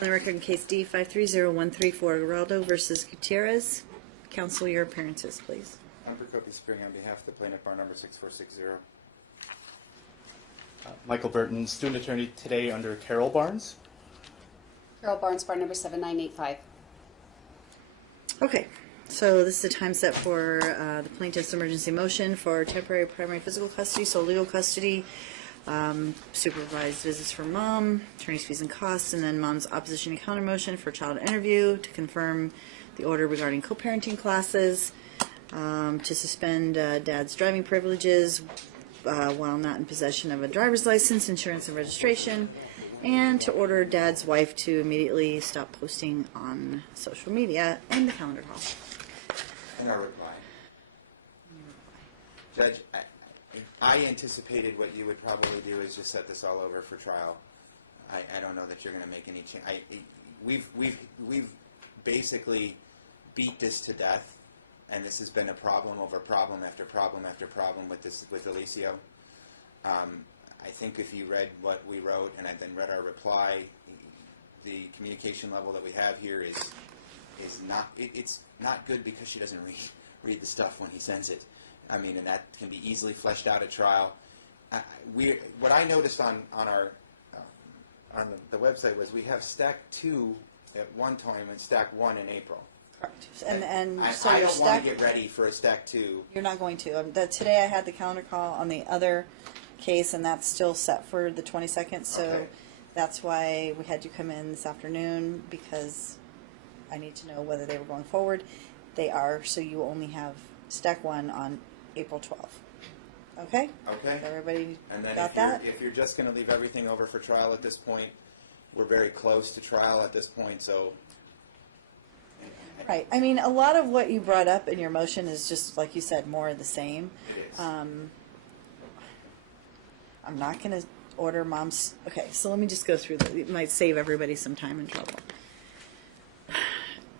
On the record in case D-530134, Geraldo versus Gutierrez. Counsel, your appearances, please. I'm Procopius appearing on behalf of the plaintiff, bar number 6460. Michael Burton, student attorney today under Carol Barnes. Carol Barnes, bar number 7985. Okay, so this is the time set for the plaintiff's emergency motion for temporary primary physical custody, sole legal custody, supervised visits for mom, attorney's fees and costs, and then mom's opposition and counter motion for child interview to confirm the order regarding co-parenting classes, to suspend dad's driving privileges while not in possession of a driver's license, insurance, and registration, and to order dad's wife to immediately stop posting on social media and the calendar call. And our reply. Judge, I anticipated what you would probably do is just set this all over for trial. I don't know that you're going to make any change. We've basically beat this to death, and this has been a problem over problem after problem after problem with Alicio. I think if you read what we wrote and then read our reply, the communication level that we have here is not it's not good because she doesn't read the stuff when he sends it. I mean, and that can be easily fleshed out at trial. What I noticed on the website was we have stack 2 at one time and stack 1 in April. Correct. And so I your don't want to get ready for a stack 2. You're not going to. Today I had the calendar call on the other case, and that's still set for the 22nd. So Okay. That's why we had you come in this afternoon, because I need to know whether they were going forward. They are. So you only have stack 1 on April 12th. Okay? Okay. Everybody And then got that? if you're just going to leave everything over for trial at this point, we're very close to trial at this point, so. Right. I mean, a lot of what you brought up in your motion is just, like you said, more of the same. It is. I'm not going to order mom's. Okay, so let me just go through that. It might save everybody some time and trouble.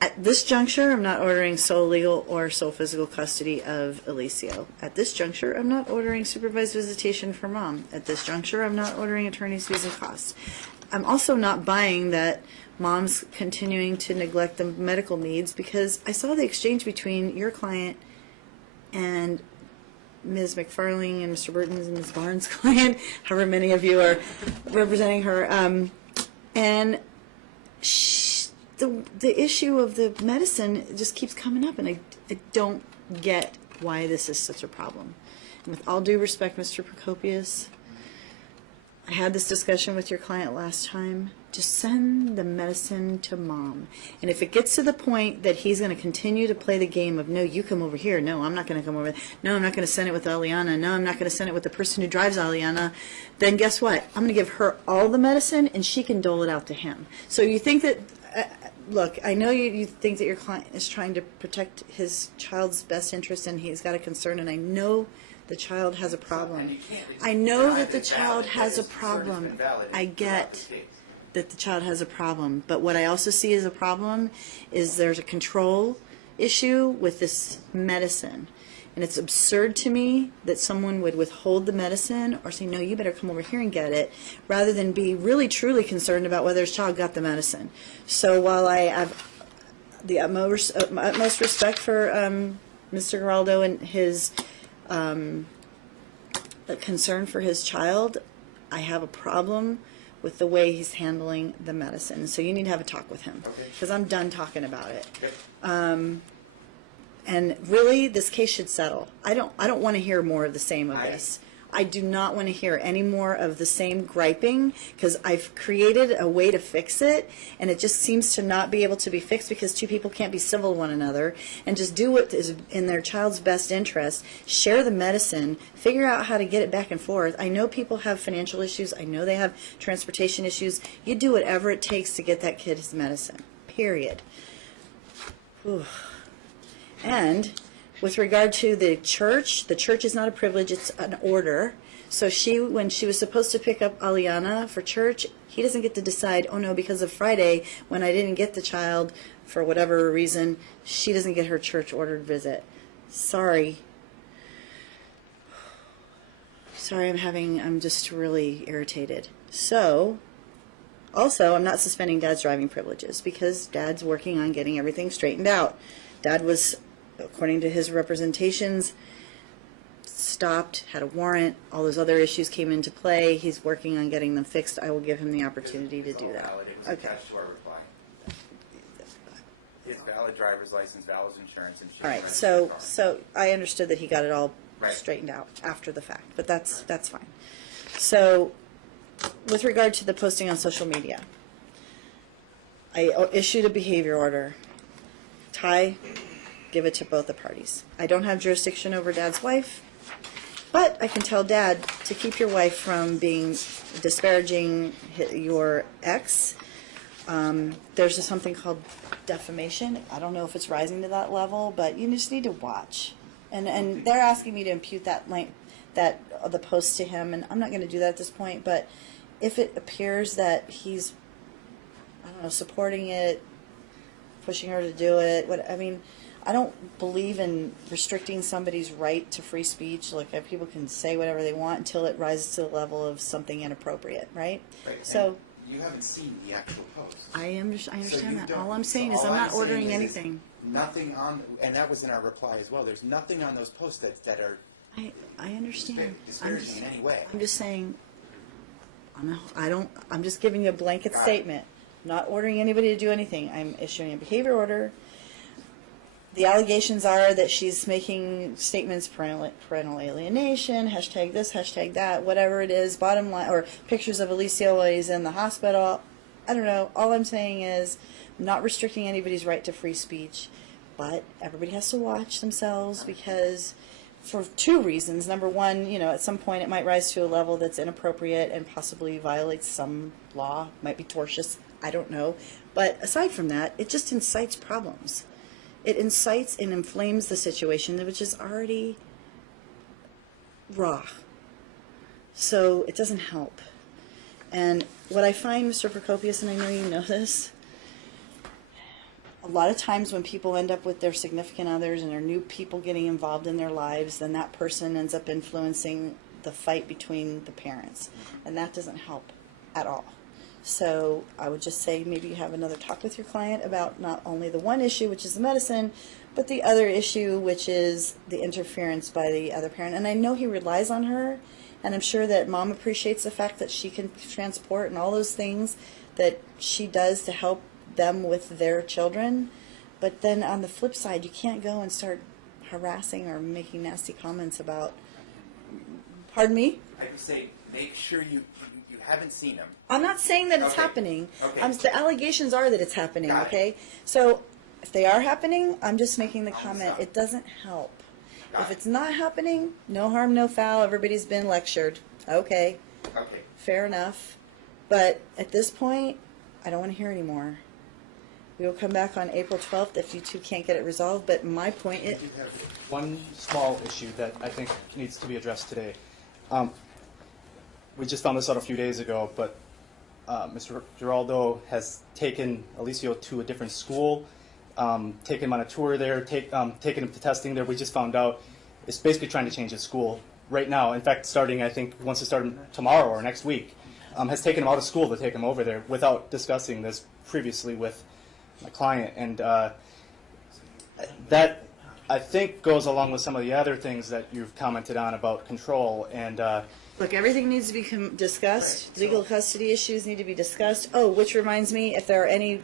At this juncture, I'm not ordering sole legal or sole physical custody of Alicio. At this juncture, I'm not ordering supervised visitation for mom. At this juncture, I'm not ordering attorney's fees and costs. I'm also not buying that mom's continuing to neglect the medical needs, because I saw the exchange between your client and Ms. McFarling and Mr. Burton's and Ms. Barnes' client, however many of you are representing her, and the issue of the medicine just keeps coming up, and I don't get why this is such a problem. And with all due respect, Mr. Procopius, I had this discussion with your client last time. Just send the medicine to mom. And if it gets to the point that he's going to continue to play the game of, no, you come over here. No, I'm not going to come over there. No, I'm not going to send it with Aliana. No, I'm not going to send it with the person who drives Aliana. Then guess what? I'm going to give her all the medicine, and she can dole it out to him. So you think that, look, I know you think that your client is trying to protect his child's best interest, and he's got a concern, and I know the child has a problem. I know that the child has a problem. I get that the child has a problem. But what I also see as a problem is there's a control issue with this medicine. And it's absurd to me that someone would withhold the medicine or say, no, you better come over here and get it, rather than be really, truly concerned about whether his child got the medicine. So while I have the utmost respect for Mr. Geraldo and his concern for his child, I have a problem with the way he's handling the medicine. So you need to have a talk with him, because I'm done talking about it. Okay. And really, this case should settle. I don't want to hear more of the same of this. I do not want to hear any more of the same griping, because I've created a way to fix it, and it just seems to not be able to be fixed because two people can't be civil to one another and just do what is in their child's best interest, share the medicine, figure out how to get it back and forth. I know people have financial issues. I know they have transportation issues. You do whatever it takes to get that kid his medicine, period. Whew. And with regard to the church is not a privilege, it's an order. So when she was supposed to pick up Aliana for church, he doesn't get to decide, oh no, because of Friday, when I didn't get the child for whatever reason, she doesn't get her church ordered visit. Sorry. Sorry, I'm just really irritated. So, Also, I'm not suspending Dad's driving privileges because Dad's working on getting everything straightened out. Dad was, according to his representations, stopped, had a warrant, all those other issues came into play. He's working on getting them fixed. I will give him the opportunity to do that. Okay. His valid driver's license, valid insurance, and All right, so I understood that he got it all straightened out after the fact, but that's fine. So, with regard to the posting on social media, I issued a behavior order. Ty, give it to both the parties. I don't have jurisdiction over Dad's wife, but I can tell Dad to keep your wife from being disparaging your ex. There's just something called defamation. I don't know if it's rising to that level, but you just need to watch. And they're asking me to impute that link, the post to him, and I'm not going to do that at this point. But if it appears that he's, I don't know, supporting it, pushing her to do it, I don't believe in restricting somebody's right to free speech. Like, people can say whatever they want until it rises to the level of something inappropriate, right? So. You haven't seen the actual post. I understand So that. don't- All I'm saying so is all I'm not saying ordering is anything. Nothing on, and that was in our reply as well. There's nothing on those posts that are I understand. disparaging in any way. I'm just saying, I'm just giving you a blanket Got it. statement. I'm not ordering anybody to do anything. I'm issuing a behavior order. The allegations are that she's making statements, parental alienation, hashtag this, hashtag that, whatever it is, bottom line, or pictures of Alicia while he's in the hospital. I don't know. All I'm saying is I'm not restricting anybody's right to free speech, but everybody has to watch themselves because for two reasons. Number one, at some point it might rise to a level that's inappropriate and possibly violates some law, might be tortious, I don't know. But aside from that, it just incites problems. It incites and inflames the situation, which is already raw. So it doesn't help. And what I find, Mr. Procopius, and I know you know this, a lot of times when people end up with their significant others and there are new people getting involved in their lives, then that person ends up influencing the fight between the parents. And that doesn't help at all. So I would just say maybe you have another talk with your client about not only the one issue, which is the medicine, but the other issue, which is the interference by the other parent. And I know he relies on her, and I'm sure that Mom appreciates the fact that she can transport and all those things that she does to help them with their children. But then on the flip side, you can't go and start harassing or making nasty comments about, pardon me? I would say make sure you haven't seen him. I'm not saying that it's Okay. happening. Okay. The allegations are that it's happening, Got it. okay? So if they are happening, I'm just making the comment, stop. it doesn't help. Got If it. it's not happening, no harm, no foul, everybody's been lectured. Okay, Okay. fair enough. But at this point, I don't want to hear anymore. We will come back on April 12th if you two can't get it resolved, but my point is, One small issue that I think needs to be addressed today. We just found this out a few days ago, but Mr. Giraldo has taken Alicio to a different school, taken him on a tour there, taken him to testing there. We just found out it's basically trying to change his school right now. In fact, starting, I think, wants to start tomorrow or next week. Has taken him out of school to take him over there without discussing this previously with my client. And that, I think, goes along with some of the other things that you've commented on about control and look, everything needs to be discussed. Legal custody issues need to be discussed. Oh, which reminds me, if there are any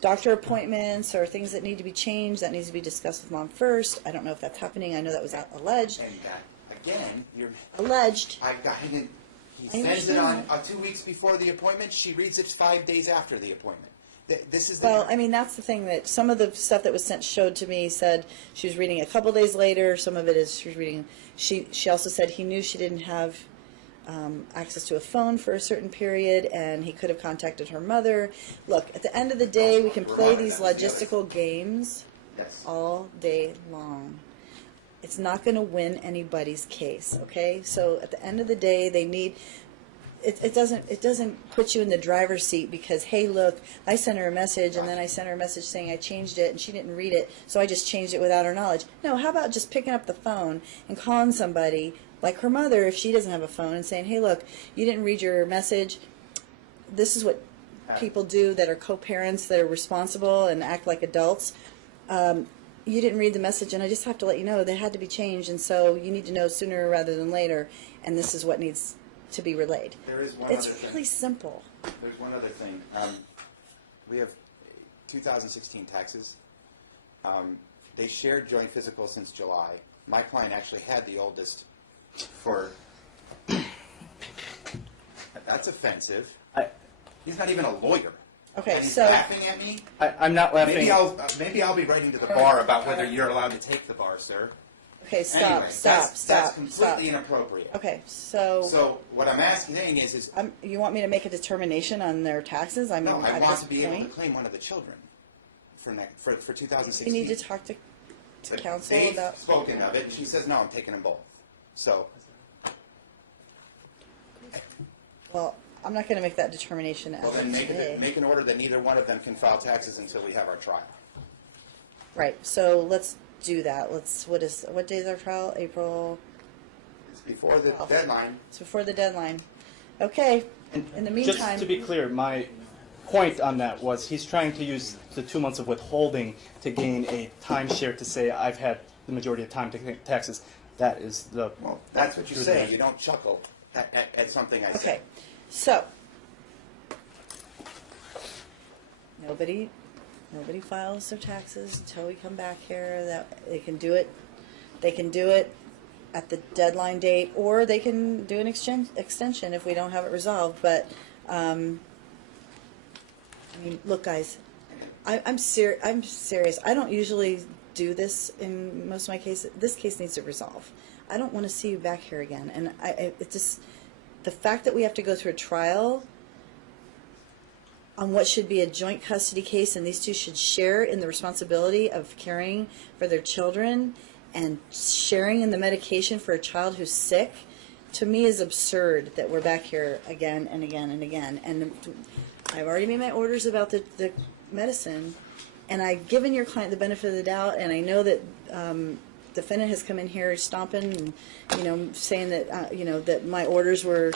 doctor appointments or things that need to be changed, that needs to be discussed with Mom first. I don't know if that's happening. I know that was alleged. And that, again, you're. Alleged. He sends it on 2 weeks before the appointment. She reads it 5 days after the appointment. This is the. Well, I mean, that's the thing that some of the stuff that was showed to me said she was reading a couple days later. Some of it is she was reading. She also said he knew she didn't have access to a phone for a certain period, and he could have contacted her mother. Look, at the end of the day, we can play these logistical games Yes. all day long. It's not going to win anybody's case, okay? So at the end of the day, they need. It doesn't put you in the driver's seat because, hey, look, I sent her a message and then I sent her a message saying I changed it and she didn't read it, so I just changed it without her knowledge. No, how about just picking up the phone and calling somebody like her mother if she doesn't have a phone and saying, hey, look, you didn't read your message. This is what people do that are co-parents that are responsible and act like adults. You didn't read the message, and I just have to let you know they had to be changed, and so you need to know sooner rather than later, and this is what needs to be relayed. There is one It's other thing. really simple. There's one other thing. We have 2016 taxes. They shared joint physical since July. My client actually had the oldest for. That's offensive. He's not even a lawyer. Okay, and he's so laughing at me. I'm not laughing. Maybe I'll be writing to the bar about whether you're allowed to take the bar, sir. okay, stop, Anyway, stop, that's stop, completely stop. inappropriate. Okay, so So what I'm asking is you want me to make a determination on their taxes? I mean, no, I at want this to be able to point, claim one of the children for 2016. you need to talk to But counsel they've about. spoken of it, and she says, no, I'm taking them both. So, Well, I'm not going to make that determination as well, of then today. make an order that neither one of them can file taxes until we have our trial. Right. So let's do that. What day is our trial? April. It's before the 12th. deadline. It's before the deadline. Okay. In the meantime, Just to be clear, my point on that was he's trying to use the 2 months of withholding to gain a timeshare to say I've had the majority of time to pay taxes. That is the Well, that's what you True say. that. You don't chuckle at something I okay. say. So nobody files their taxes until we come back here. That they can do it. They can do it at the deadline date, or they can do an extension if we don't have it resolved. But I mean, look, guys, I'm serious. I don't usually do this in most of my cases. This case needs to resolve. I don't want to see you back here again. And it just, the fact that we have to go through a trial on what should be a joint custody case, and these two should share in the responsibility of caring for their children and sharing in the medication for a child who's sick, to me is absurd that we're back here again and again and again. And I've already made my orders about the medicine, and I've given your client the benefit of the doubt, and I know that defendant has come in here stomping and, saying that, that my orders were,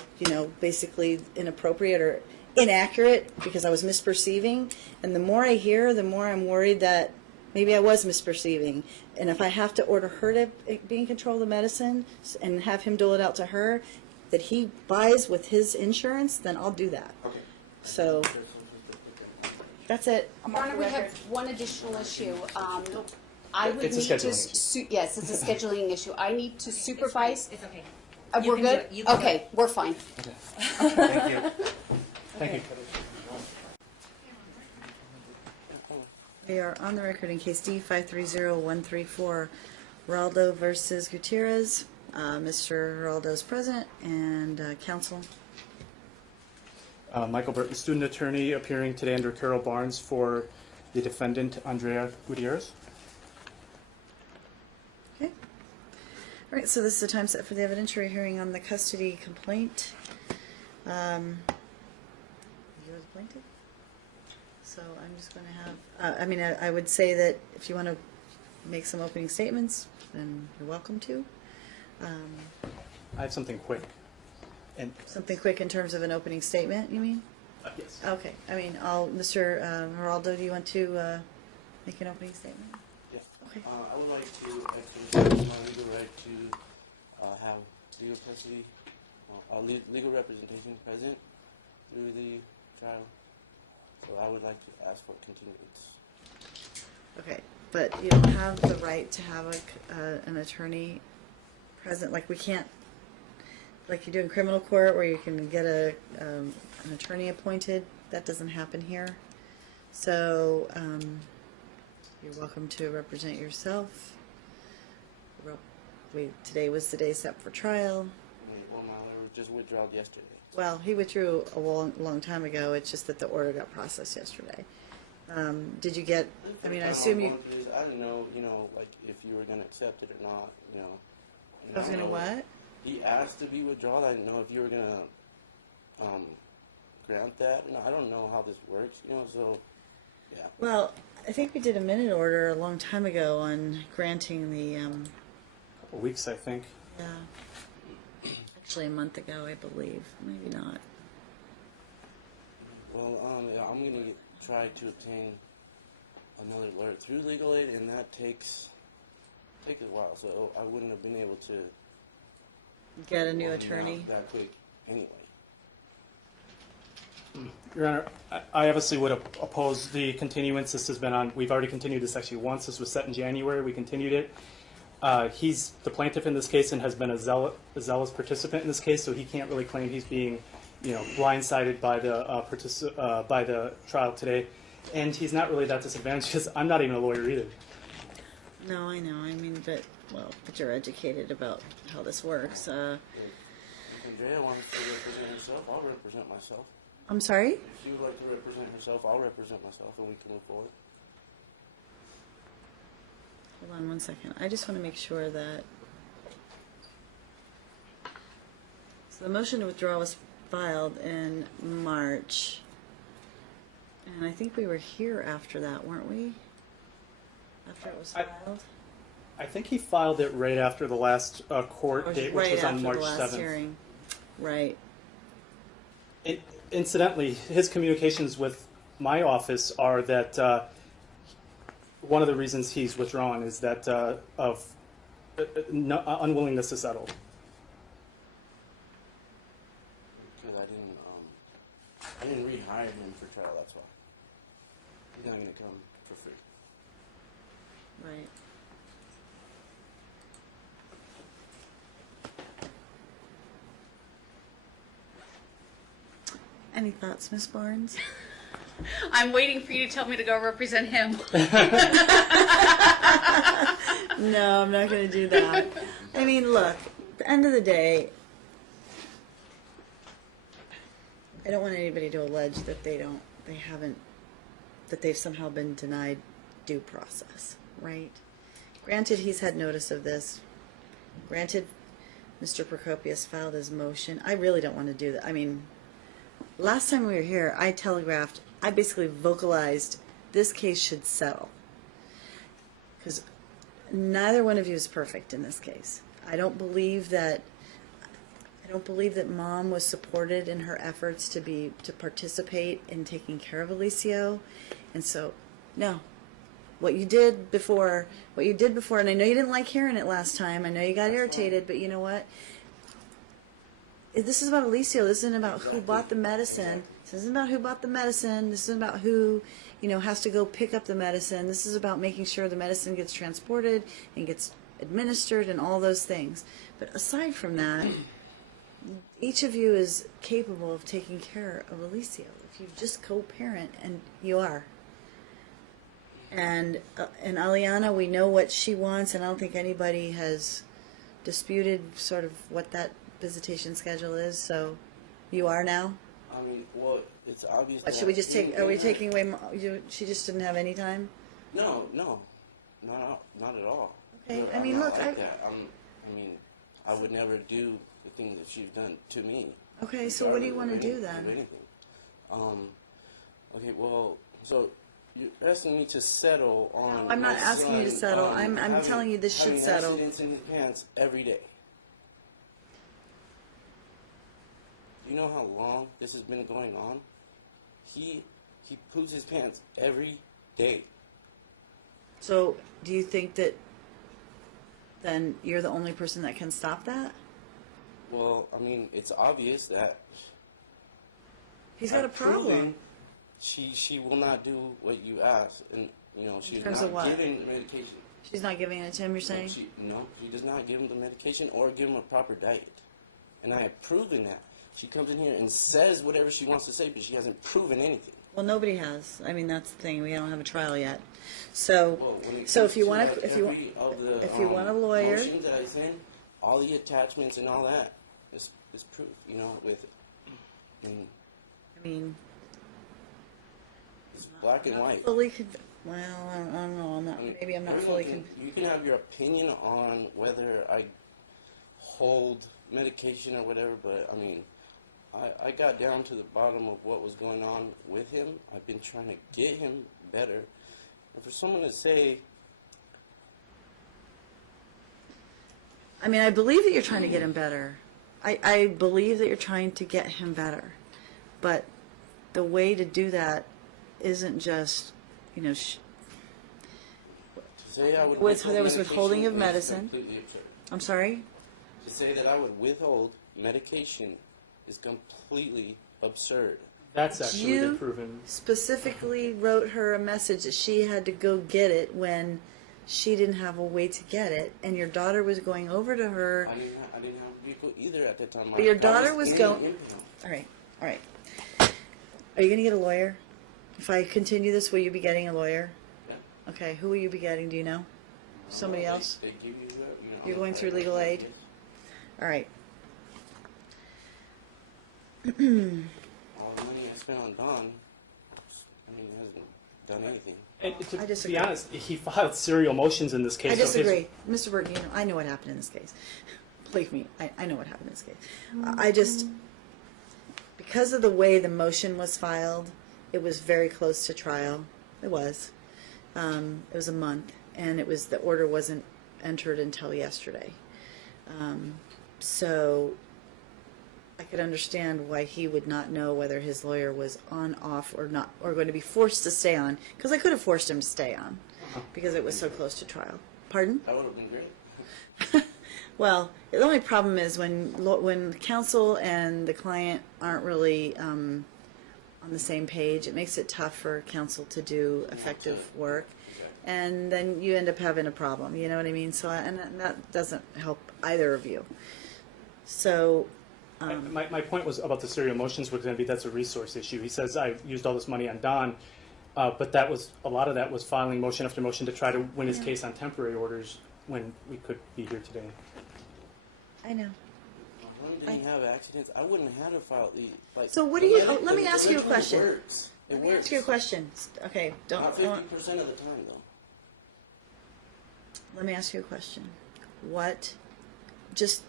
basically inappropriate or inaccurate because I was misperceiving. And the more I hear, the more I'm worried that maybe I was misperceiving. And if I have to order her to be in control of the medicine and have him dole it out to her, that he buys with his insurance, then I'll do that. Okay. So that's it. I'm off Barner, the we record. have one additional issue. I would It's a need to, scheduling yes, it's a scheduling issue. I need to supervise. It's okay. We're can do good? it. You can do Okay, we're fine. Thank you. Thank you. We are on the record in case D530134, Geraldo versus Gutierrez. Mr. Geraldo's present, and counsel. Michael Burton, student attorney, appearing today under Carol Barnes for the defendant, Andrea Gutierrez. Okay. All right, so this is the time set for the evidentiary hearing on the custody complaint. You are the plaintiff? So I'm just going to have, I would say that if you want to make some opening statements, then you're welcome to. I have something quick. And Something quick in terms of an opening statement, you mean? yes. Okay, Mr. Geraldo, do you want to make an opening statement? Yes. Okay. I would like to exercise my legal right to have legal custody, legal representation present through the trial. So I would like to ask for continuance. Okay, but you don't have the right to have an attorney present, like we can't, like you do in criminal court where you can get an attorney appointed. That doesn't happen here. So you're welcome to represent yourself. Today was the day set for trial. Well, no, I just withdrawed yesterday. Well, he withdrew a long time ago. It's just that the order got processed yesterday. Did you get, I assume you, I didn't know, like if you were going to accept it or not, I was going to what? He asked to be withdrawn. I didn't know if you were going to grant that. I don't know how this works, so, yeah. Well, I think we did a minute order a long time ago on granting the, Couple weeks, I think. yeah, actually a month ago, I believe. Maybe not. Well, I'm going to try to obtain another lawyer through legal aid, and that takes a while. So I wouldn't have been able to Get a new walk him out attorney. that quick anyway. Your Honor, I obviously would oppose the continuance. This has been on, we've already continued this actually once. This was set in January. We continued it. He's the plaintiff in this case and has been a zealous participant in this case, so he can't really claim he's being, blindsided by the trial today. And he's not really that disadvantaged because I'm not even a lawyer either. No, I know. I mean, but you're educated about how this works. If Andrea wants to represent herself, I'll represent myself. I'm sorry? If you would like to represent herself, I'll represent myself, and we can move forward. Hold on one second. I just want to make sure that. So the motion to withdraw was filed in March. And I think we were here after that, weren't we? After it was filed? I think he filed it right after the last court date, which Right was on after March the last 7th. hearing. Right. Incidentally, his communications with my office are that one of the reasons he's withdrawn is that of unwillingness to settle. Because I didn't rehire him for trial. That's why. He's not going to come for free. Right. Any thoughts, Miss Barnes? I'm waiting for you to tell me to go represent him. No, I'm not going to do that. I mean, look, at the end of the day, I don't want anybody to allege that that they've somehow been denied due process, right? Granted, he's had notice of this. Granted, Mr. Procopius filed his motion. I really don't want to do that. I mean, last time we were here, I basically vocalized this case should settle. Because neither one of you is perfect in this case. I don't believe that Mom was supported in her efforts to participate in taking care of Alicio. And so, no. What you did before, and I know you didn't like hearing it last time. I know you got irritated, but you know what? This is about Alicio. This isn't about who bought the medicine. This isn't about who bought the medicine. This isn't about who, has to go pick up the medicine. This is about making sure the medicine gets transported and gets administered and all those things. But aside from that, each of you is capable of taking care of Alicio. If you just co-parent, and you are. And Aliana, we know what she wants, and I don't think anybody has disputed sort of what that visitation schedule is. So, you are now. I mean, well, it's obvious. Should we just take? Are we taking away? She just didn't have any time. No, not at all. Okay. No, I mean, I'm not look, like that. I would never do the thing that she's done to me. Okay. So what do you want to do then? Anything. Okay. Well, so you're asking me to settle on. No, I'm not my asking you to son, settle. I'm telling you this should settle. Having accidents in his pants every day. Do you know how long this has been going on? He poops his pants every day. So do you think that then you're the only person that can stop that? Well, I mean, it's obvious that He's got a problem. proving she will not do what you ask, and she's terms of not what? giving medication. She's not giving it to him, you're saying? She does not give him the medication or give him a proper diet, and I have proven that. She comes in here and says whatever she wants to say, but she hasn't proven anything. Well, nobody has. I mean, that's the thing. We don't have a trial yet. So, Well, when it so comes if you to, want like, to, if you want a lawyer, motions that I send, all the attachments and all that is proof. With I mean, it's black and white. fully. Well, I don't know. I'm not. Maybe I'm not fully. You can have your opinion on whether I hold medication or whatever, but I mean, I got down to the bottom of what was going on with him. I've been trying to get him better. And for someone to say... I mean, I believe that you're trying to get him better. I believe that you're trying to get him better. But the way to do that isn't just, you know, To say I would there was withholding of medication is medicine. completely absurd. I'm sorry? To say that I would withhold medication is completely absurd. That's actually been You proven. specifically wrote her a message that she had to go get it when she didn't have a way to get it, and your daughter was going over to her. I didn't have a vehicle either at that time. But your daughter was in going. impound. All right, all right. Are you going to get a lawyer? If I continue this, will you be getting a lawyer? Yeah. Okay, who will you be getting? Do you know? Somebody else? They give you, You're going through legal aid? All right. All the money I spent on Don, I mean, hasn't done anything. And I to disagree. be honest, he filed serial motions in this case. I so his- disagree. Mr. Burton, you know, I know what happened in this case. Believe me, I know what happened in this case. I just, because of the way the motion was filed, it was very close to trial. It was. It was a month, and the order wasn't entered until yesterday. So I could understand why he would not know whether his lawyer was on, off, or not, or going to be forced to stay on, because I could have forced him to stay on, because it was so close to trial. Pardon? That would have been great. Well, the only problem is when counsel and the client aren't really on the same page, it makes it tough for counsel to do effective work, and then you end up having a problem. You know what I mean? So, and that doesn't help either of you. So, My point was about the serial motions was going to be that's a resource issue. He says I used all this money on Don, but a lot of that was filing motion after motion to try to win his case on temporary orders when we could be here today. I know. When did he have accidents? I wouldn't have had to file the like. So what do you? Let me ask you a question. It works. It Let me works. ask you a question. Okay, don't. Not 50% of the time though. Let me ask you a question. What, just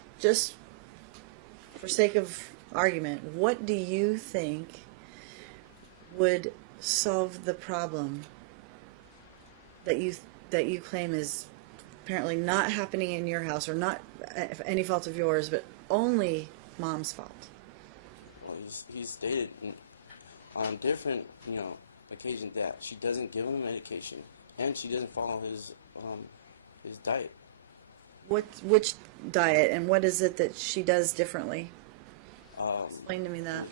for sake of argument, what do you think would solve the problem that you claim is apparently not happening in your house, or not any fault of yours, but only mom's fault? Well, he's stated on different occasions that she doesn't give him medication and she doesn't follow his diet. Which diet, and what is it that she does differently? Explain to me that.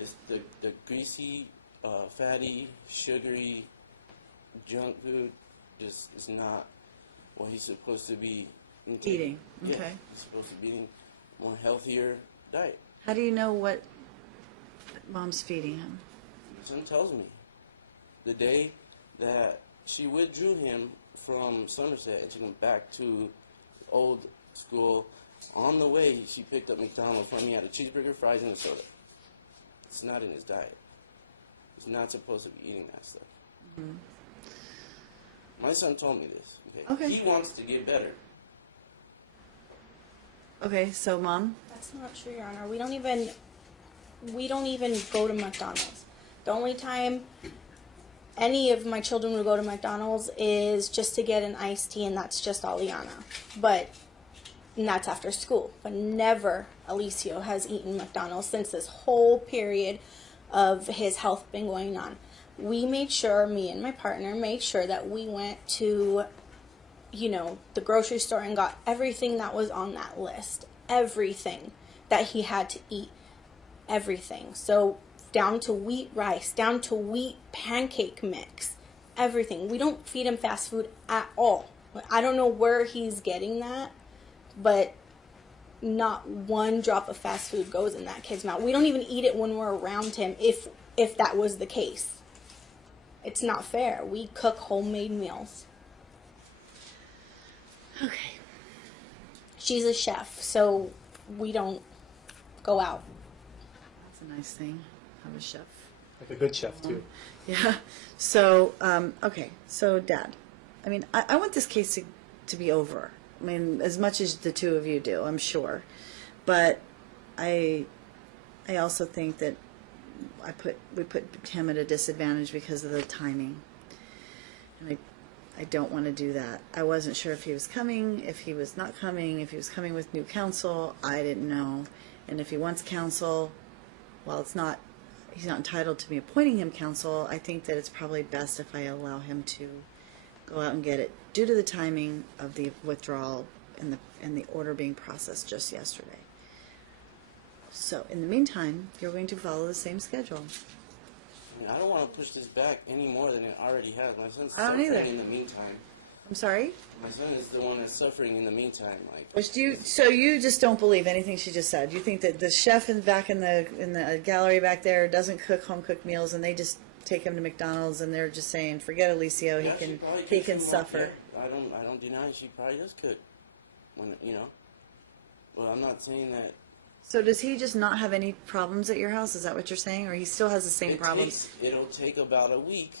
It's the greasy, fatty, sugary, junk food just is not what he's supposed to be Eating. Yeah, Okay. he's supposed to be eating more healthier diet. How do you know what mom's feeding him? My son tells me the day that she withdrew him from Somerset and she went back to old school, on the way she picked up McDonald's for me, had a cheeseburger, fries, and a soda. It's not in his diet. He's not supposed to be eating that stuff. Mm-hmm. My son told me this. Okay. He wants to get better. Okay, so mom? That's not true, Your Honor. We don't even go to McDonald's. The only time any of my children would go to McDonald's is just to get an iced tea, and that's just Aliana. And that's after school. But never Alicio has eaten McDonald's since this whole period of his health been going on. We made sure, me and my partner made sure that we went to, the grocery store and got everything that was on that list. Everything that he had to eat. Everything. So down to wheat rice, down to wheat pancake mix. Everything. We don't feed him fast food at all. I don't know where he's getting that, but not one drop of fast food goes in that kid's mouth. We don't even eat it when we're around him if that was the case. It's not fair. We cook homemade meals. Okay. She's a chef, so we don't go out. That's a nice thing. Have a chef. Like a good chef too. Yeah. So, okay. So, Dad, I mean, I want this case to be over. I mean, as much as the two of you do, I'm sure. But I also think that we put him at a disadvantage because of the timing. And I don't want to do that. I wasn't sure if he was coming, if he was not coming, if he was coming with new counsel. I didn't know. And if he wants counsel, well, it's not he's not entitled to me appointing him counsel, I think that it's probably best if I allow him to go out and get it due to the timing of the withdrawal and the order being processed just yesterday. So in the meantime, you're going to follow the same schedule. I mean, I don't want to push this back any more than it already has. My son's I don't suffering either. in the meantime. I'm sorry? My son is the one that's suffering in the meantime. Like, So you just don't believe anything she just said. You think that the chef back in the gallery back there doesn't cook home cooked meals, and they just take him to McDonald's, and they're just saying, forget Alicio, yeah, she probably he cooks can food out suffer. there. I don't deny she probably does cook. When Well, I'm not saying that. So does he just not have any problems at your house? Is that what you're saying, or he still has the same problems? It'll take about a week.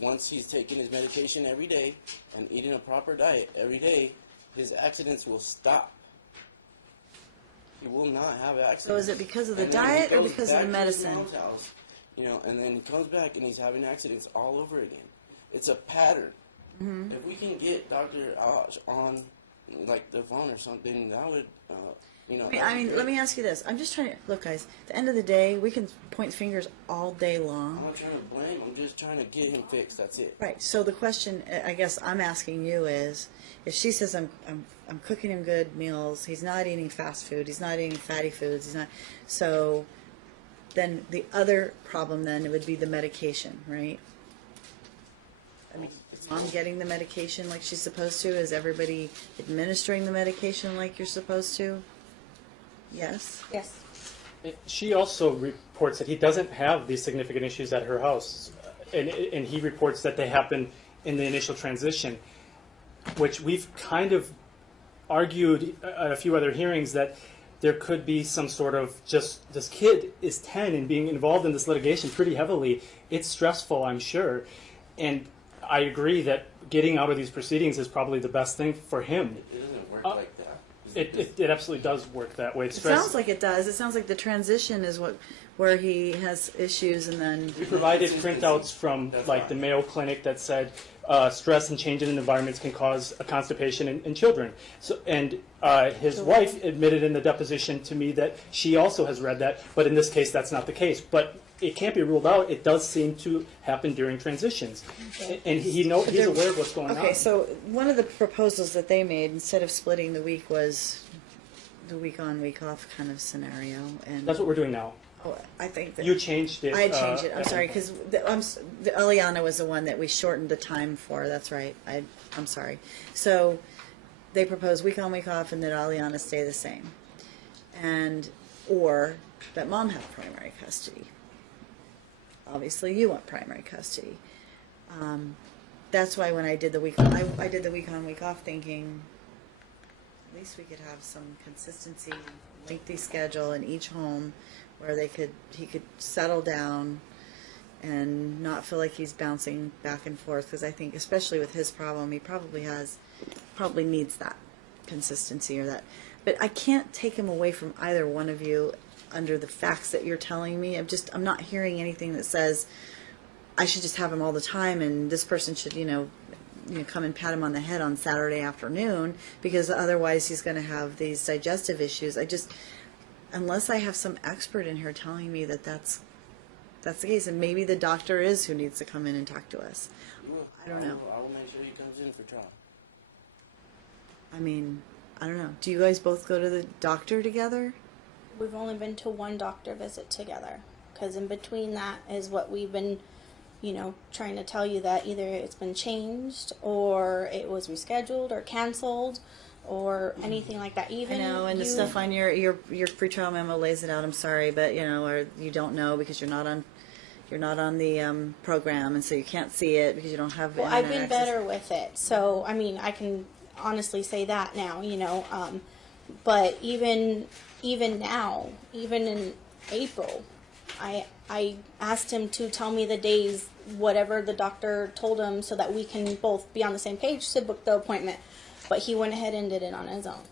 Once he's taking his medication every day and eating a proper diet every day, his accidents will stop. He will not have accidents. So is it because of the And then he diet or goes because of back the to his medicine? mom's house, and then he comes back and he's having accidents all over again. It's a pattern. Mm-hmm. If we can get Dr. Ash on, like, the phone or something, that would, I mean, let me ask you this. I'm just trying to, look guys, at the end of the day, we can point fingers all day I'm long. not trying to blame. I'm just trying to get him fixed. That's it. Right. So the question I guess I'm asking you is, if she says I'm cooking him good meals, he's not eating fast food, he's not eating fatty foods, he's not, so then the other problem then would be the medication, right? I mean, is mom getting the medication like she's supposed to? Is everybody administering the medication like you're supposed to? Yes. Yes. She also reports that he doesn't have these significant issues at her house, and he reports that they happen in the initial transition, which we've kind of argued at a few other hearings that there could be some sort of just, this kid is 10 and being involved in this litigation pretty heavily. It's stressful, I'm sure, and I agree that getting out of these proceedings is probably the best thing for him. It doesn't work like that. It absolutely does work that way. It sounds like it does. It sounds like the transition is where he has issues, and then We provided printouts from like the Mayo Clinic that said stress and changes in environments can cause a constipation in children. So, and his wife admitted in the deposition to me that she also has read that, but in this case that's not the case. But it can't be ruled out. It does seem to happen during transitions, and he's aware of what's going on. okay, so one of the proposals that they made, instead of splitting the week, was the week on, week off kind of scenario. And That's what we're doing now. oh, I think that You changed it. I changed it. I'm sorry, because Eliana was the one that we shortened the time for. That's right. I'm sorry. So they proposed week on, week off, and that Eliana stay the same, or that mom have primary custody. Obviously, you want primary custody. That's why when I did the week, I did the week on, week off, thinking at least we could have some consistency, lengthy schedule in each home, where he could settle down and not feel like he's bouncing back and forth. Because I think, especially with his problem, he probably needs that consistency or that. But I can't take him away from either one of you under the facts that you're telling me. I'm not hearing anything that says I should just have him all the time, and this person should, come and pat him on the head on Saturday afternoon, because otherwise he's going to have these digestive issues. Unless I have some expert in here telling me that that's the case, and maybe the doctor is who needs to come in and talk to us. I don't know. I will make sure he comes in for trial. I mean, I don't know. Do you guys both go to the doctor together? We've only been to one doctor visit together, because in between that is what we've been, trying to tell you, that either it's been changed or it was rescheduled or canceled or anything like that. Even I know, and the stuff on your pretrial memo lays it out. I'm sorry, but or you don't know because you're not on the program, and so you can't see it because you don't have. Well, I've been internet access. better with it, so I mean, I can honestly say that now. But even now, even in April, I asked him to tell me the days, whatever the doctor told him, so that we can both be on the same page to book the appointment. But he went ahead and did it on his own.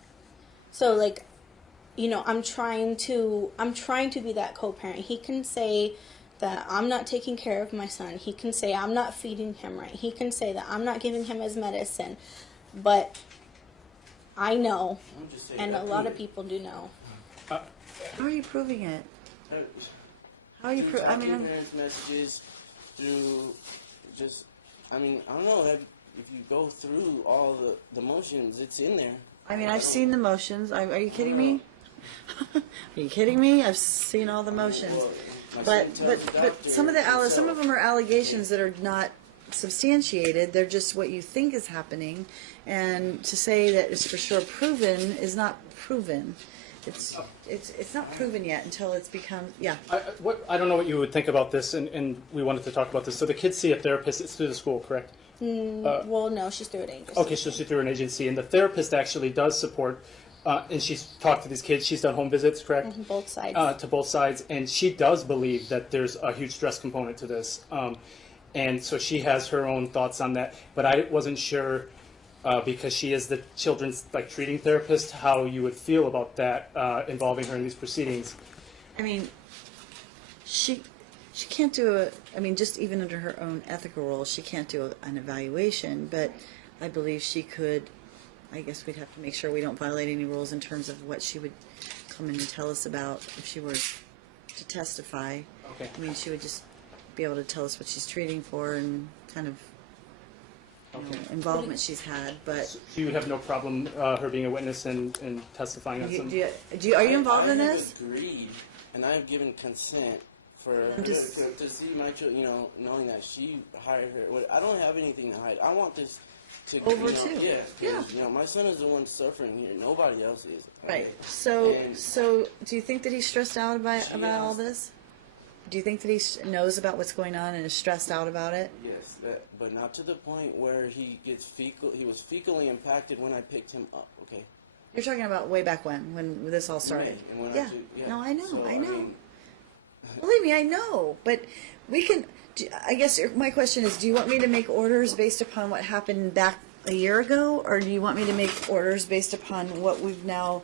So I'm trying to be that co-parent. He can say that I'm not taking care of my son. He can say I'm not feeding him right. He can say that I'm not giving him his medicine. But I know, and a lot of people do know. How are you proving it? How are you? through I talking mean, parents' messages, through just, I mean, I don't know, if you go through all the motions, it's in there. I've seen the motions. Are you kidding me? Are you kidding me? I've seen all the motions. But some of some of them are allegations that are not substantiated. They're just what you think is happening, and to say that it's for sure proven is not proven. It's not proven yet until it's become I don't know what you would think about this, and we wanted to talk about this. So the kids see a therapist. It's through the school, correct? Well, no, she's through an agency. Okay, so she's through an agency, and the therapist actually does support, and she's talked to these kids. She's done home visits, correct? Both sides. To both sides, and she does believe that there's a huge stress component to this, and so she has her own thoughts on that. But I wasn't sure, because she is the children's treating therapist, how you would feel about that involving her in these proceedings. I mean, she can't do just even under her own ethical role, she can't do an evaluation, but I believe she could. I guess we'd have to make sure we don't violate any rules in terms of what she would come in and tell us about if she were to testify. Okay. I mean, she would just be able to tell us what she's treating for and kind of involvement she's had. But So you would have no problem her being a witness and testifying on some. are you involved in this? I have agreed, and I have given consent for them to to see my children, knowing that she hired her. I don't have anything to hide. I want this to Over too. Yeah. My son is the one suffering here. Nobody else is. Right. So And- do you think that he's stressed out about all this? Do you think that he knows about what's going on and is stressed out about it? Yes, but not to the point where he gets fecal. He was fecally impacted when I picked him up. Okay. You're talking about way back when this all started. And when Yeah. yeah. No, I know. So, I know. mean, Believe me, I know. But we can. I guess my question is: do you want me to make orders based upon what happened back a year ago, or do you want me to make orders based upon what we've now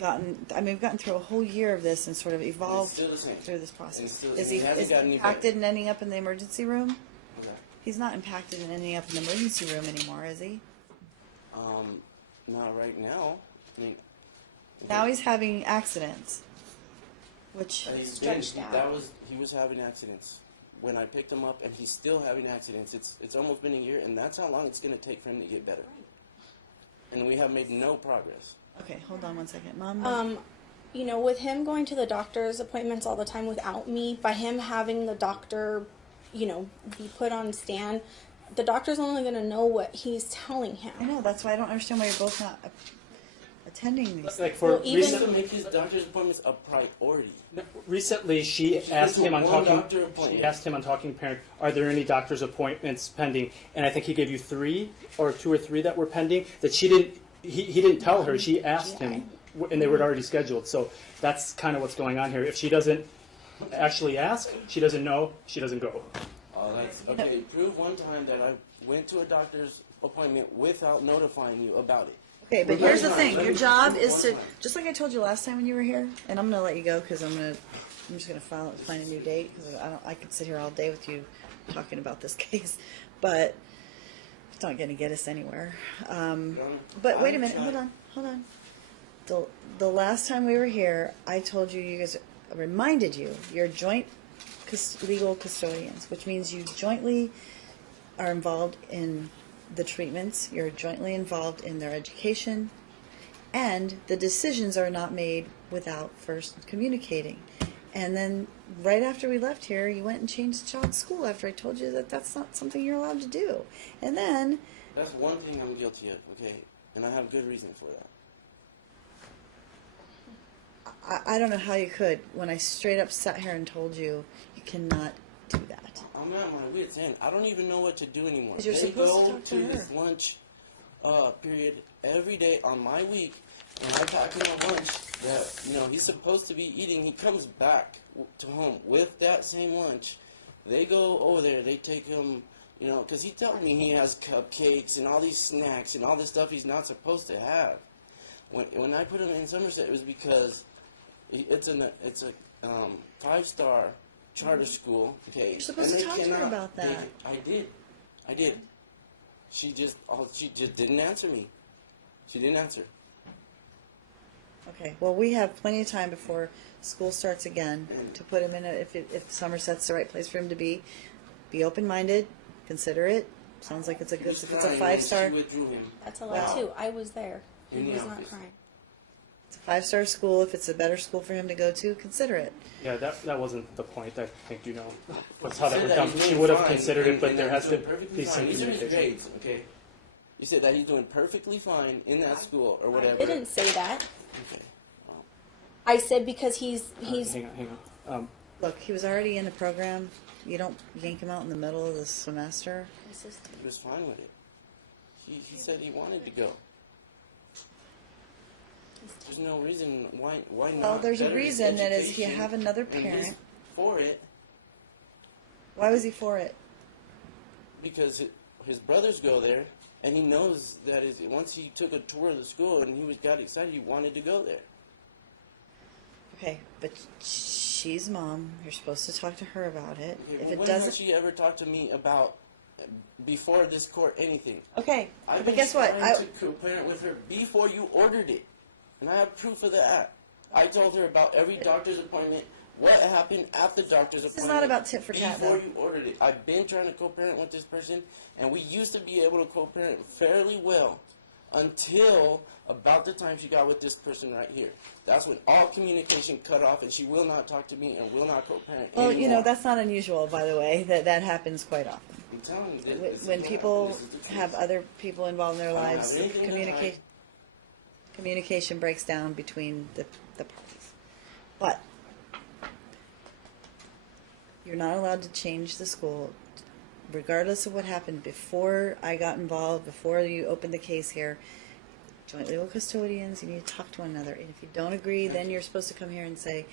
gotten? I mean, we've gotten through a whole year of this and sort of evolved still the same. through this process. It's still the Is same. he It hasn't is he gotten any impacted in ending up in the emergency room? okay. He's not impacted in ending up in the emergency room anymore, is he? Not right now. I mean, Now he's having accidents, which he's stretched been, out. He was having accidents when I picked him up, and he's still having accidents. It's almost been a year, and that's how long it's going to take for him to get better. And we have made no progress. okay. Hold on one second, Mom. With him going to the doctor's appointments all the time without me, by him having the doctor, be put on stand, the doctor's only going to know what he's telling him. I know. That's why I don't understand why you're both not attending these. Like for Well, even- He has to make his doctor's appointments a priority. recently, she asked him on one talking. doctor appointment. She asked him on Talking Parent, "Are there any doctor's appointments pending?" And I think he gave you 3 or 2 or 3 that were pending. That she didn't. He didn't tell her. She asked him, and they were already scheduled. So that's kind of what's going on here. If she doesn't actually ask, she doesn't know. She doesn't go. Oh, that's okay. Prove one time that I went to a doctor's appointment without notifying you about it. Okay, but here's the thing. Your job is to, just like I told you last time when you were here, and I'm going to let you go because I'm just going to find a new date because I could sit here all day with you talking about this case, but it's not going to get us anywhere. But wait a minute. Hold on. The last time we were here, I told you guys, reminded you, you're joint legal custodians, which means you jointly are involved in the treatments, you're jointly involved in their education, and the decisions are not made without first communicating. And then right after we left here, you went and changed the child's school after I told you that that's not something you're allowed to do. And then... That's one thing I'm guilty of, okay? And I have good reason for that. I don't know how you could, when I straight up sat here and told you, you cannot do that. I'm at my wit's end. I don't even know what to do anymore. 'Cause you're They supposed to go talk to her. his lunch period every day on my week, and I pack him a lunch that he's supposed to be eating. He comes back to home with that same lunch. They go over there. They take him, because he told me he has cupcakes and all these snacks and all this stuff he's not supposed to have. When I put him in Somerset, it was because it's a 5-star charter school. Okay, You're supposed to talk to her about that. I did. She just didn't answer me. She didn't answer. Okay, well, we have plenty of time before school starts again to put him in if Somerset's the right place for him to be open-minded, consider it. Sounds like it's a good, if it's a 5-star, She withdrew him. That's a lie too. I was there. He In the was not office. crying. it's a 5-star school, if it's a better school for him to go to, consider it. Yeah, that wasn't the point. I think you know what's how that Said went down. he's She doing would have fine, considered it, and- but and there that has he's to doing perfectly be fine. some These are his communication. grades, okay? You said that he's doing perfectly fine in that school or I whatever. didn't say that. Okay. Well, I said because he's Hang on. Look, he was already in the program. You don't yank him out in the middle of the semester. he was fine with it. He said he wanted to go. There's no reason why not. Well, there's a better his reason that is you education, have another and he's parent. for it Why was he for it? because his brothers go there, and he knows that once he took a tour of the school and got excited, he wanted to go there. Okay, but she's mom. You're supposed to talk to her about it. Okay, If well, it when doesn't, has she ever talked to me about before this court anything? okay. I've But been guess what? trying to co-parent with her before you ordered it, and I have proof of that. I told her about every doctor's appointment, what happened at the doctor's This is appointment. not about tit for tat, before though. you ordered it. I've been trying to co-parent with this person, and we used to be able to co-parent fairly well until about the time she got with this person right here. That's when all communication cut off, and she will not talk to me and will not co-parent Well, anymore. you know, that's not unusual, by the way. That happens quite often. I'm telling you, this is When what people happens. This is the truth. have other people involved in their I don't lives, have anything to hide. communication breaks down between the parties. But you're not allowed to change the school, regardless of what happened before I got involved, before you opened the case here. Joint legal custodians, you need to talk to one another. And if you don't agree, then you're supposed to come here and say,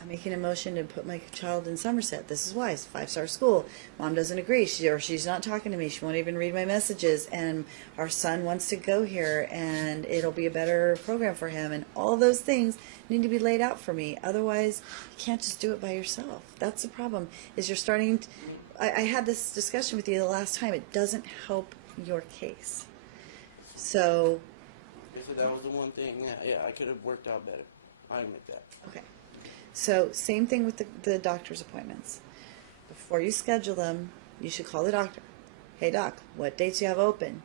I'm making a motion to put my child in Somerset. This is why. It's a 5-star school. Mom doesn't agree. She's not talking to me. She won't even read my messages. And our son wants to go here, and it'll be a better program for him. And all those things need to be laid out for me. Otherwise, you can't just do it by yourself. That's the problem. Is you're starting. I had this discussion with you the last time. It doesn't help your case. So. Okay, so that was the one thing. Yeah, I could have worked out better. I admit that. Okay. So same thing with the doctor's appointments. Before you schedule them, you should call the doctor. Hey doc, what dates do you have open?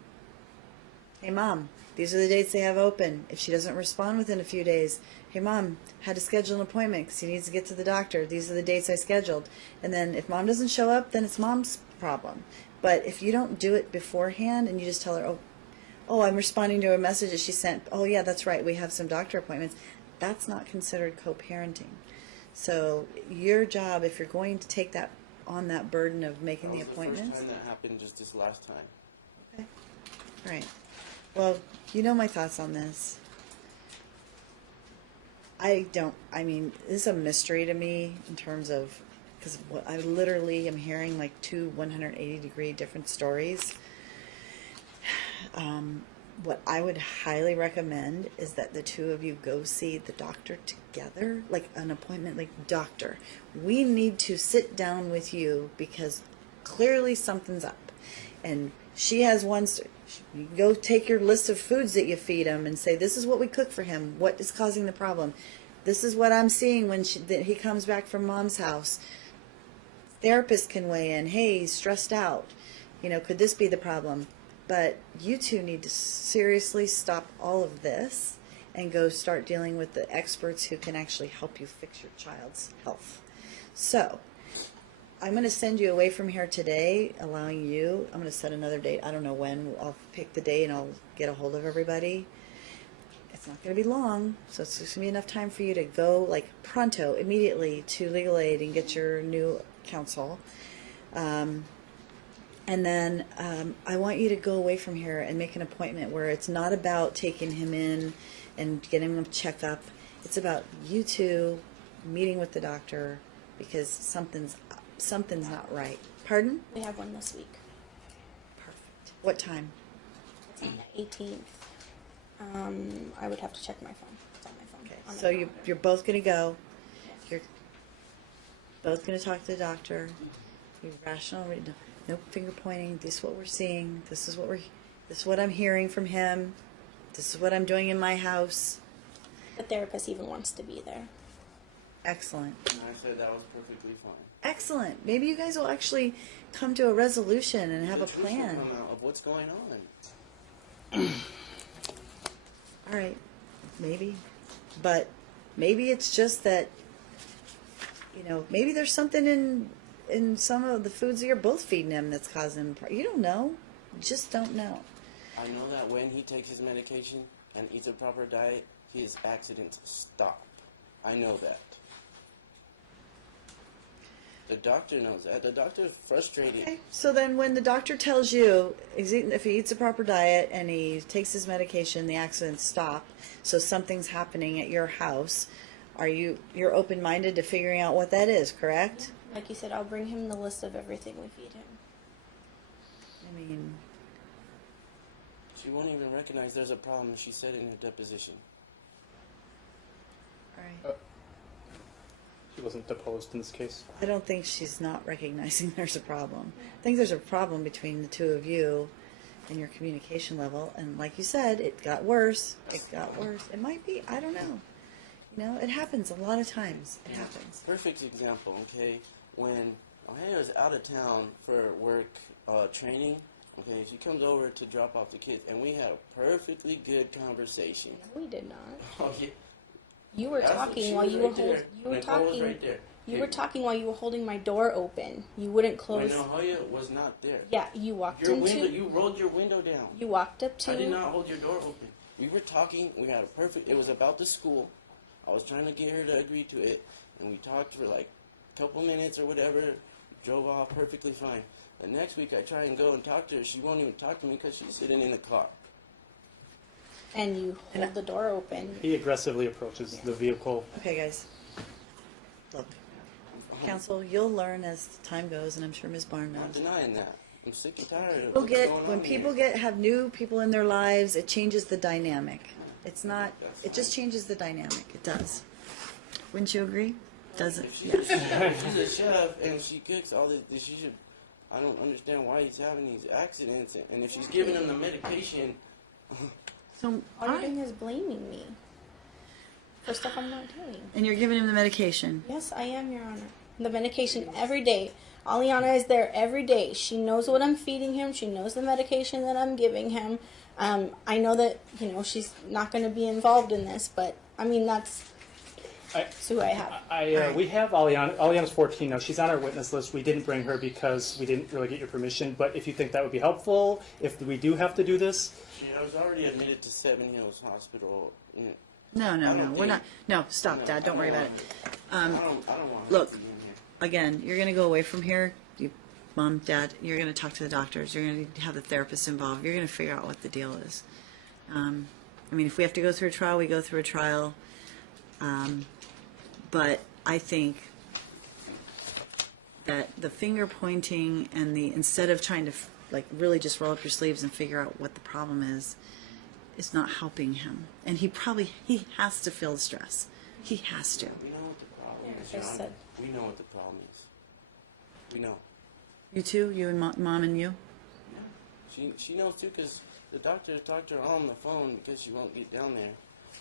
Hey mom, these are the dates they have open. If she doesn't respond within a few days, hey mom, had to schedule an appointment because he needs to get to the doctor. These are the dates I scheduled. And then if mom doesn't show up, then it's mom's problem. But if you don't do it beforehand and you just tell her, oh, I'm responding to a message that she sent. Oh yeah, that's right. We have some doctor appointments. That's not considered co-parenting. So your job, if you're going to take that on that burden of making That the was appointments. the first time that happened just this last time. Okay. All right. Well, you know my thoughts on this. I mean, this is a mystery to me in terms of, because I literally am hearing like two 180-degree different stories. What I would highly recommend is that the two of you go see the doctor together, like an appointment, like doctor. We need to sit down with you because clearly something's up. And she has one, you go take your list of foods that you feed him and say, this is what we cook for him. What is causing the problem? This is what I'm seeing when he comes back from mom's house. Therapist can weigh in. Hey, he's stressed out. You know, could this be the problem? But you two need to seriously stop all of this and go start dealing with the experts who can actually help you fix your child's health. So, I'm going to send you away from here today, allowing you, I'm going to set another date. I don't know when. I'll pick the date and I'll get a hold of everybody. It's not going to be long, so it's just going to be enough time for you to go, like, pronto, immediately to legal aid and get your new counsel. And then I want you to go away from here and make an appointment where it's not about taking him in and getting him a checkup. It's about you two meeting with the doctor because something's not right. Pardon? We have one this week. Perfect. What time? It's on the 18th. I would have to check my phone. It's on my phone. Okay. On my So calendar. you're both going to go. You're both going to talk to the doctor. Be rational. No finger pointing. This is what we're seeing. This is what I'm hearing from him. This is what I'm doing in my house. the therapist even wants to be there. Excellent. And I said that was perfectly fine. Excellent. Maybe you guys will actually come to a resolution and have a The truth will plan. come out of what's going on. All right, maybe. But maybe it's just that, you know, maybe there's something in some of the foods that you're both feeding him that's causing him. You don't know. You just don't know. I know that when he takes his medication and eats a proper diet, his accidents stop. I know that. The doctor knows that. The doctor is frustrated. Okay. So then when the doctor tells you if he eats a proper diet and he takes his medication, the accidents stop, so something's happening at your house, you're open-minded to figuring out what that is, correct? Like you said, I'll bring him the list of everything we feed him. I mean, She won't even recognize there's a problem. She said it in her deposition. all right. She wasn't deposed in this case. I don't think she's not recognizing there's a problem. I think there's a problem between the two of you and your communication level. And like you said, it got worse. It got worse. It might be. I don't know. You know, it happens a lot of times. It happens. Perfect example, okay? When O'Hara is out of town for work training, okay, she comes over to drop off the kids, and we had a perfectly good conversation. We did not. Oh, yeah. You were That's- talking she while was you were right there. you were Nicole was talking. right there. You were talking while you were holding my door open. You wouldn't When close. Hoya was not there. Yeah, you walked Your into. window, you rolled your window down. You walked up to. I did not hold your door open. We were talking. We had a perfect. It was about the school. I was trying to get her to agree to it, and we talked for like a couple minutes or whatever. Drove off perfectly fine. The next week, I try and go and talk to her. She won't even talk to me because she's sitting in the car. And you hold the door open. He aggressively approaches the vehicle. Okay, guys. Look, counsel, you'll learn as time goes, and I'm sure Ms. Barn I'm not knows. denying that. I'm sick and tired of People what's get going when on people here. have new people in their lives, it changes the dynamic. It's not. It just changes the dynamic. It does. Wouldn't you agree? Does it? She's Yes. a chef and she cooks all this. She should. I don't understand why he's having these accidents. And if she's giving him the medication, So, All you're doing is blaming me for stuff I'm not doing. and you're giving him the medication. Yes, I am, Your Honor. The medication every day. Aliana is there every day. She knows what I'm feeding him. She knows the medication that I'm giving him. I know that, she's not going to be involved in this, but, I mean, that's who I have. We have Aliana. Aliana's 14 now. She's on our witness list. We didn't bring her because we didn't really get your permission. But if you think that would be helpful, if we do have to do this, I was already admitted to Seven Hills Hospital. No, I don't we're think- not. No, stop, No, Dad. Don't worry about it. I don't want her look. to be in here. Again, you're going to go away from here. Mom, Dad, you're going to talk to the doctors. You're going to have the therapist involved. You're going to figure out what the deal is. I mean, if we have to go through a trial, we go through a trial. But I think that the finger pointing and instead of trying to really just roll up your sleeves and figure out what the problem is not helping him. And he has to feel the stress. He has to. We know what the problem is. I Your Honor. said- We know what the problem is. We know. You too? You and Mom and you? She knows too because the doctor talked to her on the phone because she won't get down there.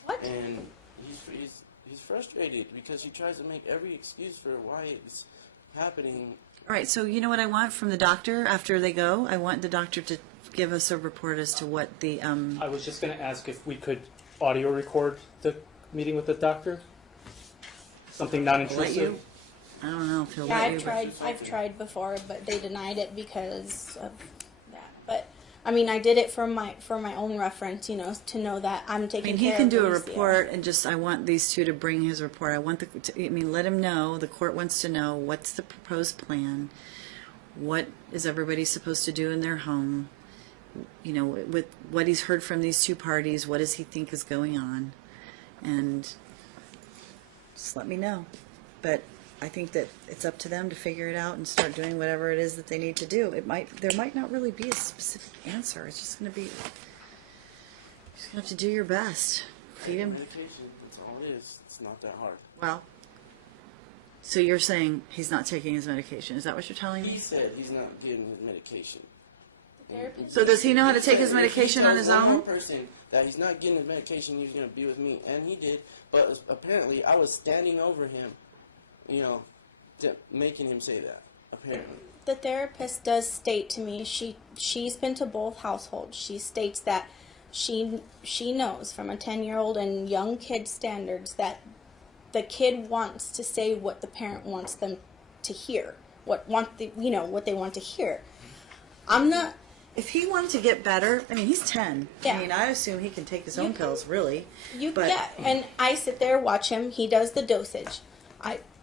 What? And he's frustrated because she tries to make every excuse for why it's happening. All right, so you know what I want from the doctor after they go? I want the doctor to give us a report as to what the, I was just going to ask if we could audio record the meeting with the doctor. Something let non-intrusive. you? I don't know if he'll Yeah, let you. I've tried before, but they denied it because of that. But I mean, I did it for my own reference, to know that I'm I taking mean, he care can of do a Lucia. report and just, I want these two to bring his report. I want let him know, the court wants to know what's the proposed plan, what is everybody supposed to do in their home, with what he's heard from these two parties, what does he think is going on, and just let me know. But I think that it's up to them to figure it out and start doing whatever it is that they need to do. There might not really be a specific answer. It's just going to be, you're just going to have to do your best. Feed him. Medication, that's all it is. It's not that hard. Well, so you're saying he's not taking his medication. Is that what you're telling He me? said he's not getting his medication. Therapist. So does he know how to take his If he medication on tells his one more own? person that he's not getting his medication, he's going to be with me, and he did. But apparently, I was standing over him, you know, making him say that. Apparently. The therapist does state to me she's been to both households. She states that she knows from a 10-year-old and young kid standards that the kid wants to say what the parent wants them to hear, what they want to hear. I'm not. If he wanted to get better, I mean, he's 10. Yeah. I mean, I assume he can take his own pills, really. But Yeah, and I sit there, watch him. He does the dosage.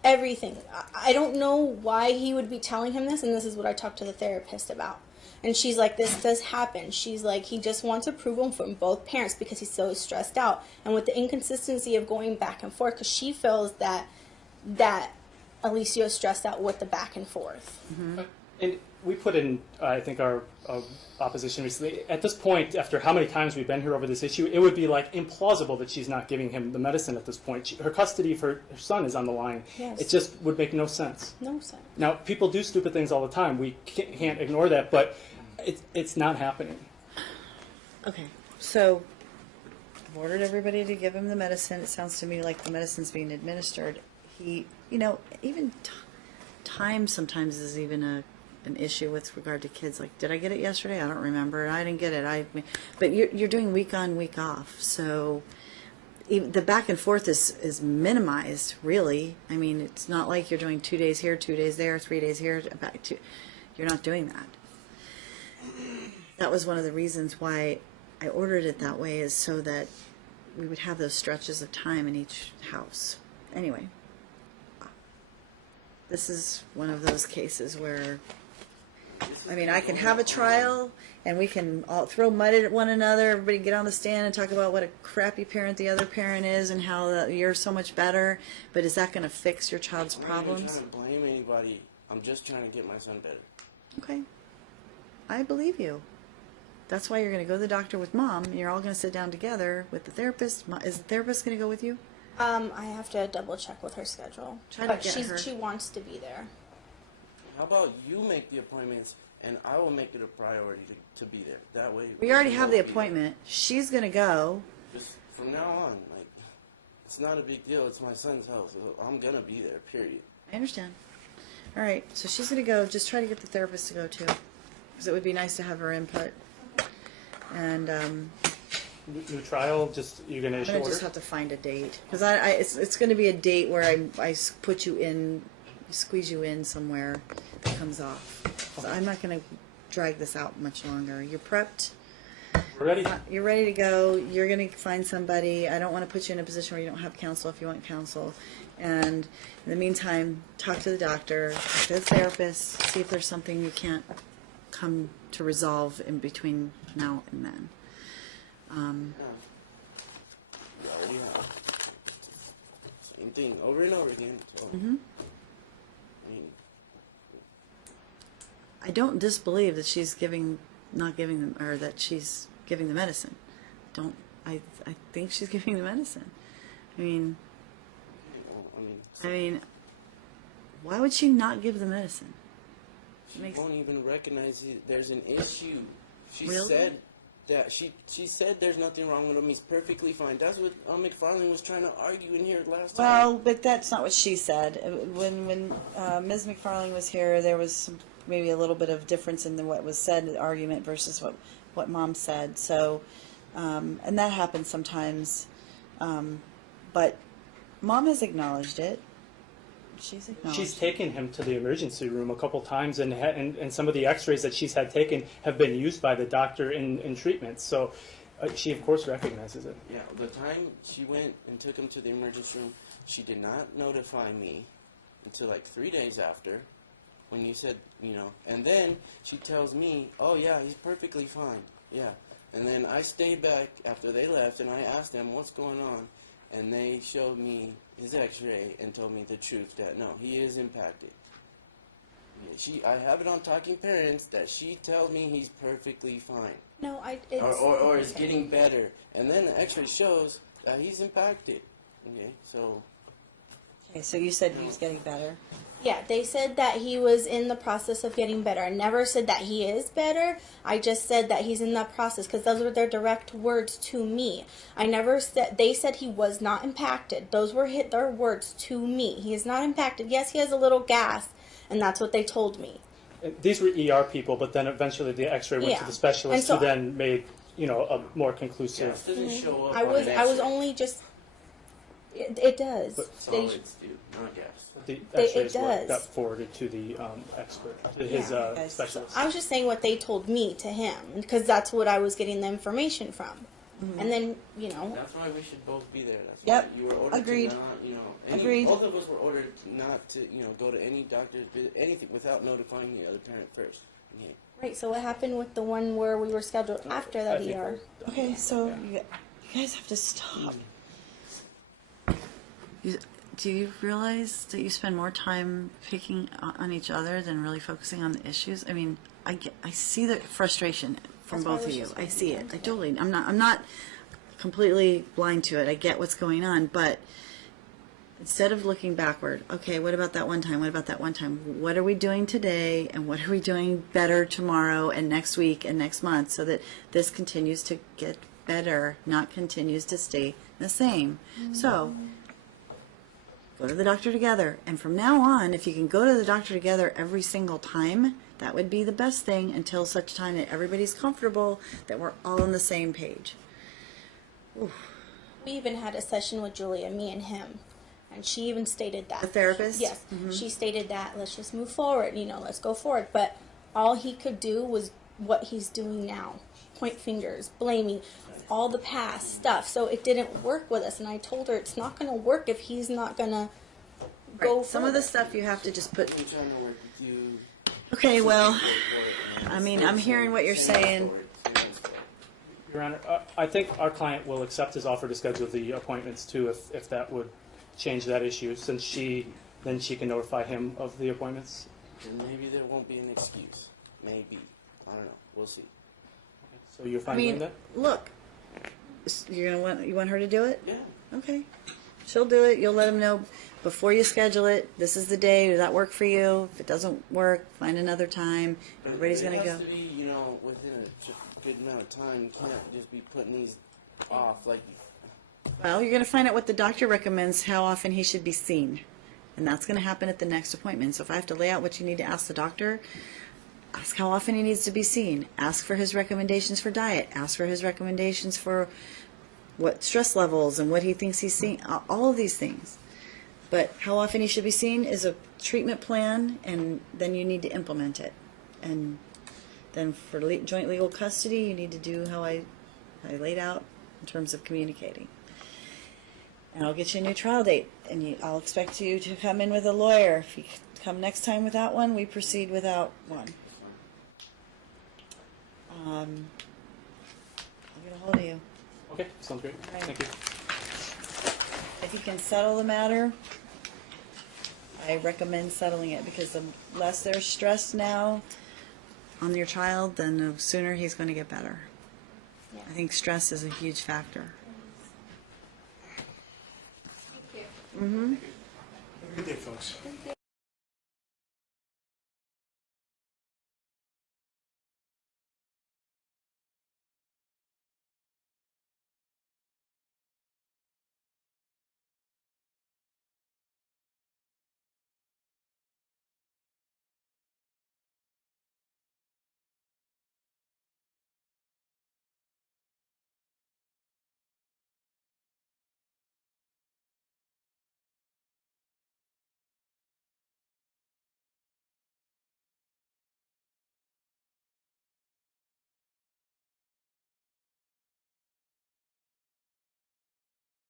Everything. I don't know why he would be telling him this, and this is what I talked to the therapist about. And she's like, this does happen. She's like, he just wants approval from both parents because he's so stressed out. And with the inconsistency of going back and forth, because she feels that Alicia is stressed out with the back and forth. Mm-hmm. And we put in, I think, our opposition recently. At this point, after how many times we've been here over this issue, it would be like implausible that she's not giving him the medicine at this point. Her custody of her son is on the line. Yes. It just would make no sense. No sense. Now, people do stupid things all the time. We can't ignore that, but it's not happening. Okay, so I've ordered everybody to give him the medicine. It sounds to me like the medicine's being administered. He, even time sometimes is even an issue with regard to kids. Like, did I get it yesterday? I don't remember. I didn't get it. But you're doing week on, week off. So the back and forth is minimized, really. I mean, it's not like you're doing 2 days here, 2 days there, 3 days here. You're not doing that. That was one of the reasons why I ordered it that way, is so that we would have those stretches of time in each house. Anyway, this is one of those cases where, I mean, I can have a trial and we can all throw mud at one another, everybody get on the stand and talk about what a crappy parent the other parent is and how you're so much better, but is that going to fix your child's problems? I'm not trying to blame anybody. I'm just trying to get my son better. Okay. I believe you. That's why you're going to go to the doctor with Mom. You're all going to sit down together with the therapist. Is the therapist going to go with you? I have to double check with her schedule. Try to But get her. she wants to be there. How about you make the appointments, and I will make it a priority to be there. That way. We already have the won't be there. appointment. She's going to go. Just from now on, like, it's not a big deal. It's my son's health. So I'm gonna be there. Period. I understand. All right, so she's going to go. Just try to get the therapist to go too, because it would be nice to have her input. And New trial, just you're going to I'm issue going to order? just have to find a date, because it's going to be a date where I put you in, squeeze you in somewhere that comes off. So I'm not going to drag this out much longer. You're prepped. We're ready? You're ready to go. You're going to find somebody. I don't want to put you in a position where you don't have counsel if you want counsel. And in the meantime, talk to the doctor, talk to the therapist, see if there's something you can't come to resolve in between now and then. We already have. Same thing over and over again. So, Mm-hmm. I mean, I don't disbelieve that she's not giving them, or that she's giving the medicine. I think she's giving the medicine. I mean, why would she not give the medicine? she won't even recognize there's an issue. She Really? said that she said there's nothing wrong with him. He's perfectly fine. That's what McFarlane was trying to argue in here last time. Well, but that's not what she said. When Ms. McFarling was here, there was maybe a little bit of difference in what was said in the argument versus what Mom said. So, and that happens sometimes. But Mom has acknowledged it. She's acknowledged She's it. taken him to the emergency room a couple times, and some of the x-rays that she's had taken have been used by the doctor in treatment. So she, of course, recognizes it. Yeah, the time she went and took him to the emergency room, she did not notify me until like 3 days after, when you said, and then she tells me, oh yeah, he's perfectly fine, yeah. And then I stayed back after they left, and I asked them what's going on, and they showed me his x-ray and told me the truth that no, he is impacted. I have it on Talking Parents that she tells me he's perfectly fine. No, Or is getting better. And then the x-ray shows that he's impacted. Okay, so... Okay, so you said he was getting better. Yeah, they said that he was in the process of getting better. I never said that he is better. I just said that he's in that process because those were their direct words to me. I never said, they said he was not impacted. Those were their words to me. He is not impacted. Yes, he has a little gas, and that's what they told me. These were ER people, but then eventually the X-ray went Yeah. to the specialist, And so who then made a more conclusive. Gas doesn't show up I on was an I was X-ray. only just. It does. Solids do, not gas. The They- it X-rays does. got forwarded to the expert, to his Okay, so specialist. I was just saying what they told me to him because that's what I was getting the information from. And then That's why we should both be there. That's Yep. why you were ordered Agreed. to not, Agreed. both of us were ordered not to, go to any doctor's visit, anything without notifying the other parent first. Okay. right. So what happened with the one where we were scheduled after that I think ER? Okay, so you guys have to stop. Do you realize that you spend more time picking on each other than really focusing on the issues? I mean, I see the frustration from That's why I both of was you. just I see it. making I totally. I'm not completely blind to it. I get what's going on, but instead of looking backward, okay, what about that one time? What about that one time? What are we doing today, and what are we doing better tomorrow and next week and next month, so that this continues to get better, not continues to stay the same. So go to the doctor together, and from now on, if you can go to the doctor together every single time, that would be the best thing until such time that everybody's comfortable, that we're all on the same page. Oof. We even had a session with Julia, me and him, and she even stated that. The therapist? Yes, she stated that let's just move forward. Let's go forward. But all he could do was what he's doing now: point fingers, blaming, all the past stuff. So it didn't work with us, and I told her it's not going to work if he's not going to go. Right. Some of the further. stuff you have to just put. I'm trying to work with you. Okay, well, I mean, I'm hearing what you're saying. Your Honor, I think our client will accept his offer to schedule the appointments too, if that would change that issue, since then she can notify him of the appointments. And maybe there won't be an excuse. Maybe. I don't know. We'll see. So you're I fine doing mean, that? look, you want her to do it? Yeah. Okay, she'll do it. You'll let him know before you schedule it. This is the day. Does that work for you? If it doesn't work, find another time. Everybody's gonna It go. has to be, within a good amount of time. You can't just be putting these off. Like, Well, you're going to find out what the doctor recommends, how often he should be seen. And that's going to happen at the next appointment. So if I have to lay out what you need to ask the doctor, ask how often he needs to be seen. Ask for his recommendations for diet. Ask for his recommendations for what stress levels and what he thinks he's seeing. All of these things. But how often he should be seen is a treatment plan, and then you need to implement it. And then for joint legal custody, you need to do how I laid out in terms of communicating. And I'll get you a new trial date, and I'll expect you to come in with a lawyer. If you come next time without one, we proceed without one. I'll get a hold of you. Okay, sounds great. Right. Thank you. If you can settle the matter, I recommend settling it, because the less they're stressed now on your child, then the sooner he's going to get better. Yeah. I think stress is a huge factor. Good day, folks.